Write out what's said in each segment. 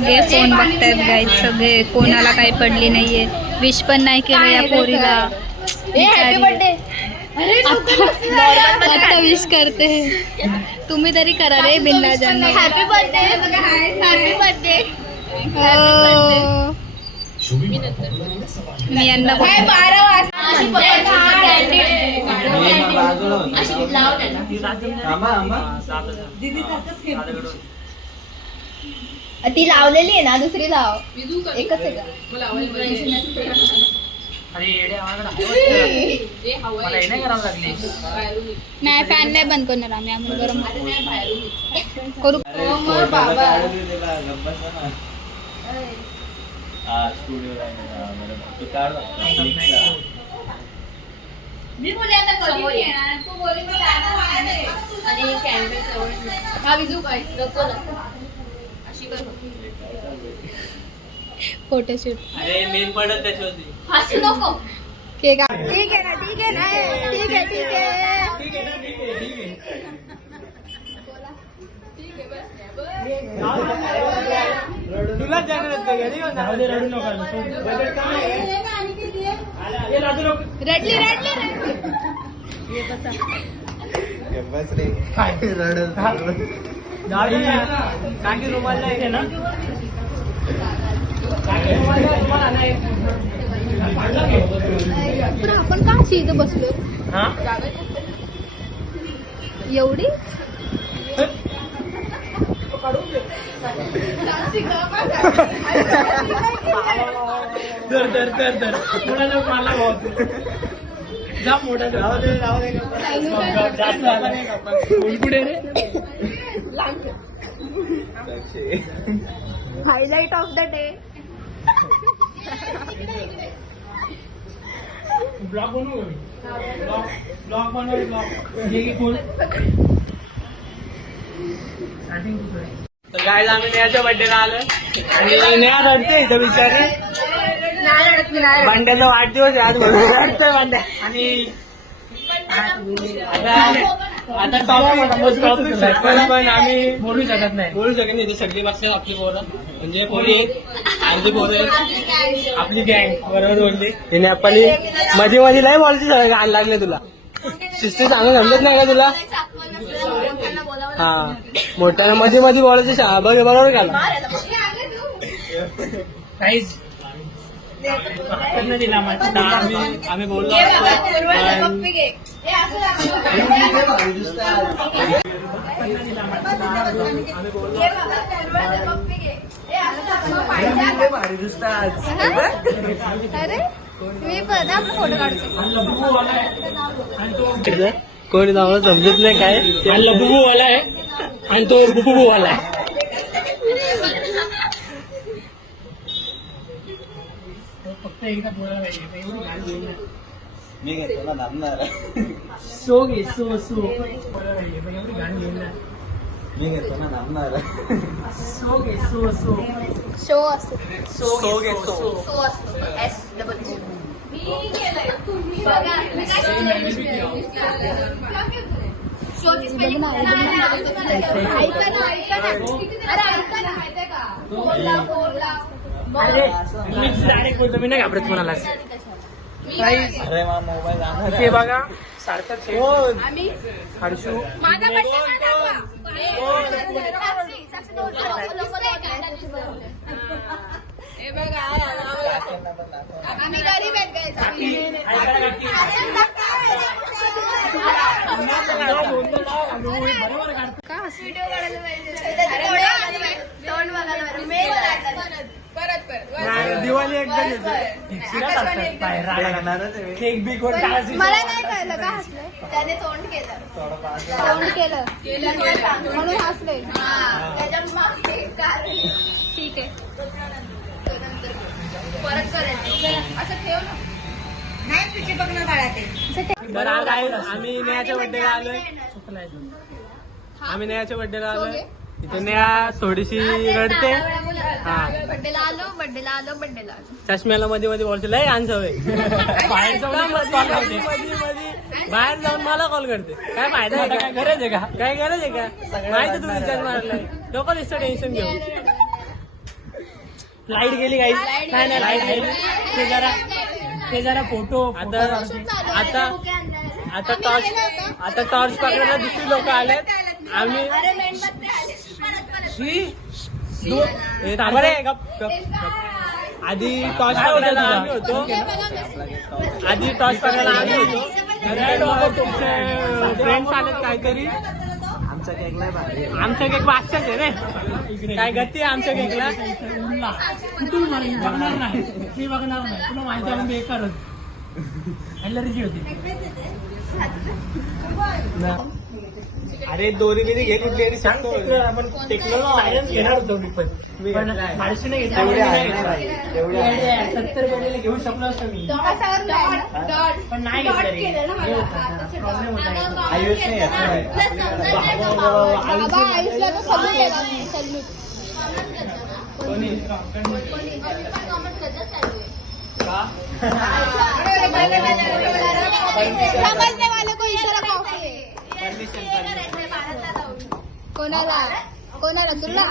सगळे फोन बघतायत गाईज, सगळे कोणाला काही पडली नाहीये. विश पण नाही केलं या पोरीला. आता विश करते. तुम्ही तरी करा रे बिल्ला जन्म. Happy birthday. Happy birthday. मी यांना ती लावलेली आहे ना, दुसरी लाव. एकच आहे का? नाही फॅन नाही बंद करणार आम्ही, आम्ही गरम करू. मी बोले आता कधी येणार तू बोली मी आणि कॅमेरा हा विजू काय नको अशी कर फोटोशूट. अरे मेन पडत त्याच्यावरती हसू नको. ठीक आहे ना, ठीक आहे ना, ठीक आहे, ठीक आहे, ठीक आहे, ठीक आहे, ठीक आहे. तुला जाणार का घरी? रडू नका. रडली रडली काकी रुमाल नाही ना. आपण का इथं बसलो एवढी? Highlight of the day. Blog बनवू. ब्लॉग बनव. ब्लॉग तर काय आम्ही नेहाच्या बर्थडेला आलोय आणि नेहा रडते इथं बिचारी. भांड्याचा वाढदिवस आहे आज म्हणून रडतोय भांड्या. आणि आता टॉपिक पण आम्ही बोलू शकत नाही. सगळी बघतात आपली पोरं, म्हणजे पोरी अर्धी पोरं आपली गँग. बरोबर बोलली तिने. आपली मध्ये मध्ये लय बोलती सगळं घाण लागले तुला. शिस्ती सांगून समजत नाही का तुला? हा मोठ्यानं मध्ये मध्ये बोलायची बरोबर का ना काहीच दिला. आम्ही बोललो कोणी नाव समजत नाही काय. लबुबू वाला आहे आणि तो बुबू वाला आहे. फक्त एकदा बोलायला पाहिजे. मी घेतो ना धामणार. सो घे सो एवढी गाणी घेऊन ना. मी घेतो ना धामणार. सो घे सो शो असतो. सो घे सो असतो. एस डबल मी नाही घाबरत कोणाला. ते बघा सार्थक हर्षू आम्ही गरीब दिवाळी एकदा केक बी कोण मला नाही कळलं का हसले. त्याने तोंड केलं म्हणून हसले. ठीक आहे परत करेल असं ठेव ना. नाही तुझी बघणं बाळा ते. आम्ही नेहाच्या बर्थडेला आलोय. आम्ही नेहाच्या बर्थडेला आलोय. इथे नेहा थोडीशी रडते. हा बर्थडेला आलो. चष्म्याला मध्ये मध्ये बोलते लय आन्सर. बाहेर जाऊन कॉल करते. बाहेर जाऊन मला कॉल करते. काय फायदा आहे का? काय गरज आहे का? माहिती तू विचार मारलाय. लोक नुसतं टेन्शन घेऊ. लाईट गेली काही नाही लाईट गेली ते जरा फोटो आता टॉर्च पकडायला दुसरी लोक आलेत आम्ही आधी टॉर्च पकडायला आम्ही होतो तुमचे फ्रेंड्स आलेत काहीतरी आमचा केक वाचताच आहे रे काय गती आहे आमच्या केकला कुठून बघणार नाही मी बघणार नाही तुला माहिती आहे बेकारच हॅलरीची होती अरे दोरी बिरी घे कुठली तरी सांगतो आपण टेक्नॉलॉजी घेणार होतो मी पण माणसाने घेतला 70 पेडीला घेऊ शकलो असतो मी पण नाही घेतलं प्रॉब्लेम होता आयुष समजने वाले को इशारा काफी है. कोणाला तुला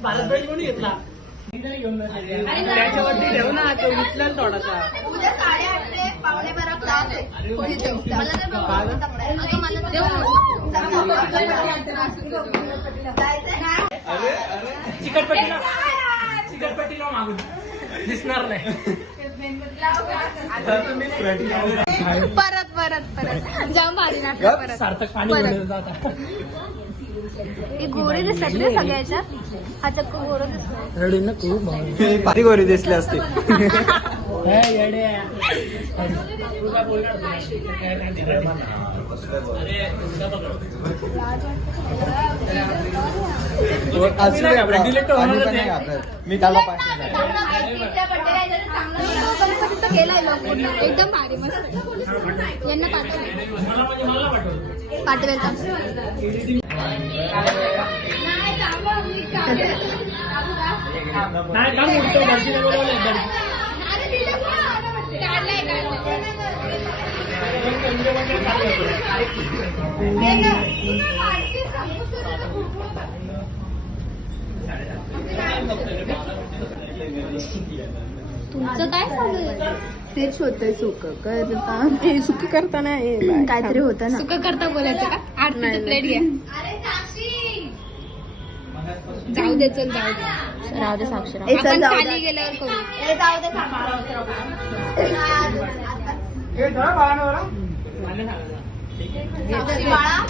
भारत कोणी घेतला त्याच्यावरती ठेव ना तो विचलन थोडासा उद्या 8:30 ते 8:45 क्लास आहे. कोणी चिकटपट्टीला मागून दिसणार नाही परत जाम भारी नाटक परत सार्थक पाणी घेऊन जात गोरे दिसले सगळ्याच्या आता गोरे दिसले भारी गोरी दिसली असते मी त्याला गणपतीचा केलाय लोक एकदम भारी मस्त यांना पाठवेल तुमचं काय चालू आहे तेच होतंय सुख करताना काहीतरी होतं ना सुख करता बोलायचं का आरतीचं प्लेट घ्या जाऊ दे चल राहू दे साक्षर आपण खाली गेल्यावर करू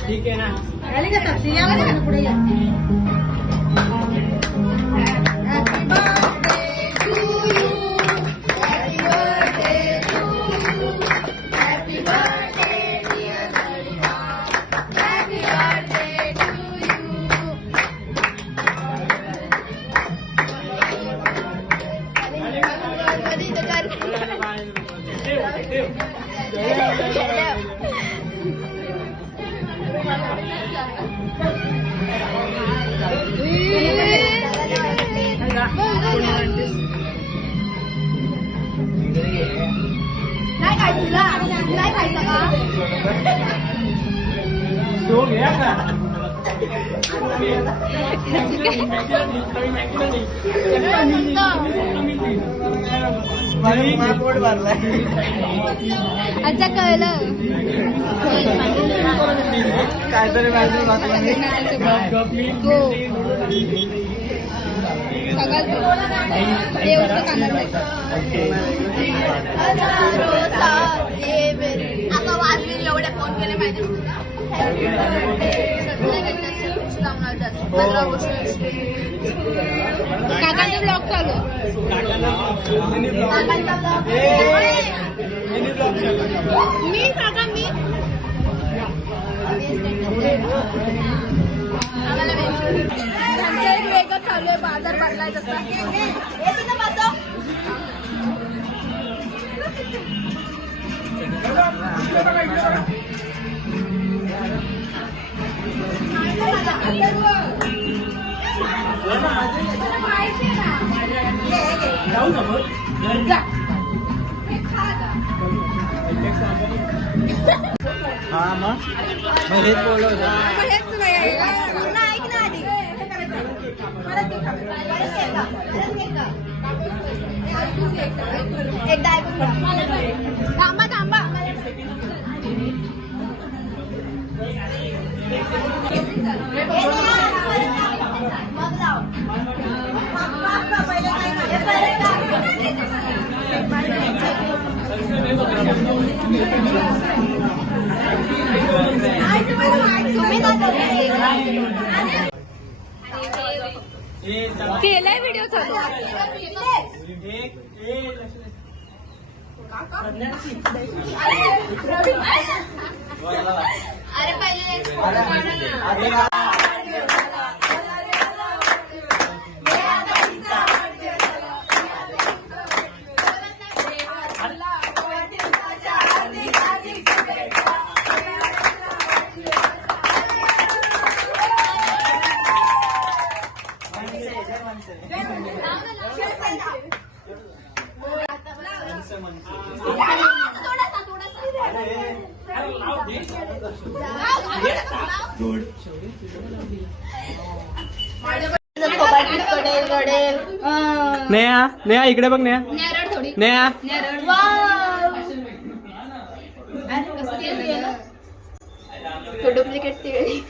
ठीक आहे ना पुढे या नाही खायचं का तो घ्या का अच्छा कळलं काहीतरी आता वाजले एवढे फोन केले पाहिजे काकांचा ब्लॉग चालू मी काका मी एक वेगळं चालू आहे बाजार भरलाय तसा जाऊ ना हा मग हेच बोलवलं हेच नाही ऐक ना आधी एकदा ऐकून घ्या. थांबा थांबा. केलाय व्हिडिओ चालू. अरे पहिले नेहा नेहा इकडे बघ नेहा नॅरड थोडी नेहा नॅरड तो डुप्लिकेट तिळी.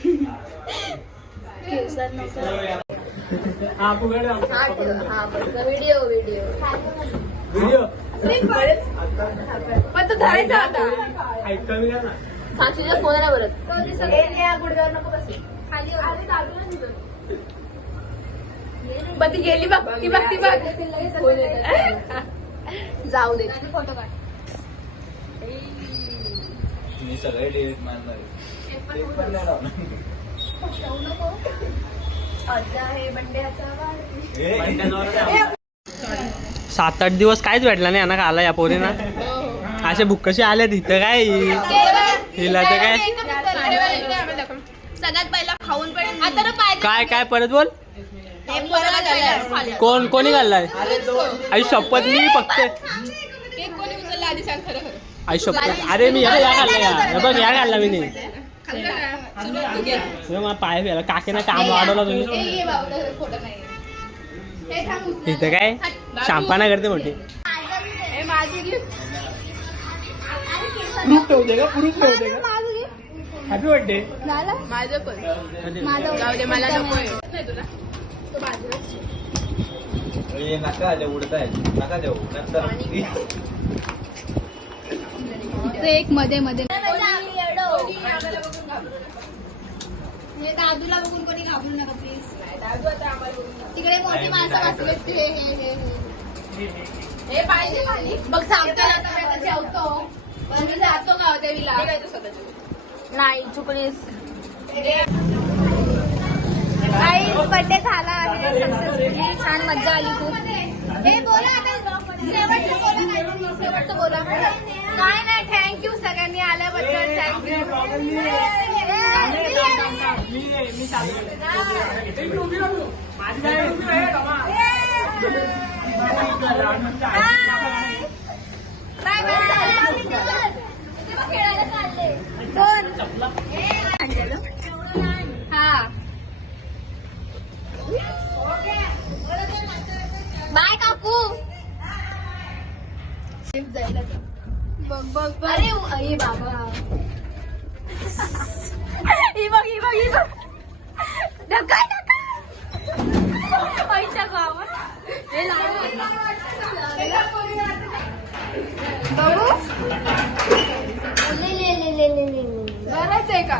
हा पुढे व्हिडिओ व्हिडिओ व्हिडिओ पण तो धरायचा होता. कमी कर ना. साक्षीचा फोन आहे परत. गुडघ्यावर नको बसू. खाली बघ ती गेली बघ ती बघ ती बघ. जाऊ दे. फोटो काढ. मी सगळे डिलीट मारणार आहे. एक पण नाही लावणार. ए, 7-8 दिवस काहीच भेटला नाही यांना खायला या पोरीना. असे भुक्कशी आले तिथं काय हिला तर काय सगळ्यात पहिला खाऊन पण आता तर पाय काय काय परत बोल. कोण कोणी घाललाय आई शपथ मी फक्त केक कोणी उचलला आधी सांग खरं खरं. आई शपथ अरे मी या घालला हे बघ या घालला मी नाही मला पाय फेला काकीना काम वाढवला तुम्ही फोटो नाही. तिथं काय शांपाना करते मोठी प्रूफ ठेवते का प्रूफ ठेवते का हॅपी बर्थडे माझं पण जाऊ दे मला नकोय तुला. तो बाजूलाच ए, नका आले उडताय नका देऊ नंतर एक मध्ये मध्ये दादूला बघून कोणी घाबरू नका प्लीज. तिकडे मोठी माणसं बसली असते. हे पाहिजे खाली बघ सांगतो ना आता जेवतो पण मी जातो गाव देवीला नाही चुकलीस. बर्थडे झाला आहे सक्सेसफुली. छान मजा आली खूप. हे बोला आता शेवटचं बोला. नाही नाही थँक्यू सगळ्यांनी आल्याबद्दल थँक्यू. Bye bye. खेळायला चालले कोण हा बाय काकू. बघ बघ बघ. अरे आई बाबा ही बघ ही बघ ही बघ. ढका ढका पैसा गावा हे बघू. ले ले ले ले ले ले. बरंच आहे का